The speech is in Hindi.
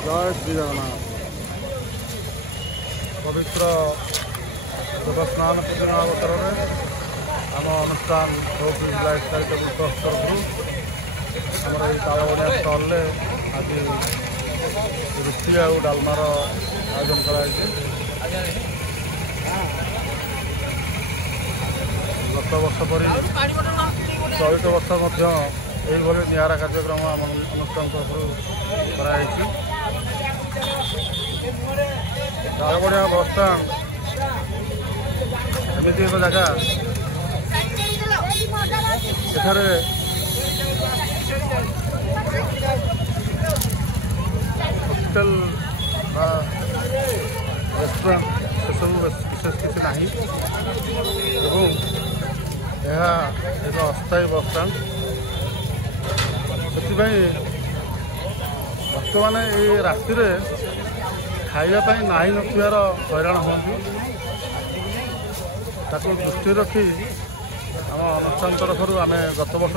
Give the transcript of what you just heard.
जय श्री जगन्नाथ। पवित्र देवस्नान पूर्णिमा अवसर में आम अनुष्ठान लाइफ चैरिटेबल ट्रस्ट तरफ आम तालबणिया स्टल आज रुटी आ डालमार आयोजन कराई। गत वर्ष पर चलित वर्ष यही निरा कार्यक्रम आम अनुष्ठान तरफ कराई। तालबणिया बस स्टाण एमती एक जगह एठारे होटेल रेस्टोरेंट से सब विशेष किसी ना एक अस्थायी बस स्टाण से बर्तमान ये राति खावाई ना नथार हैरान हूँ ताको दृष्टि रखी आम अनुष्ठान तरफ आम गत वर्ष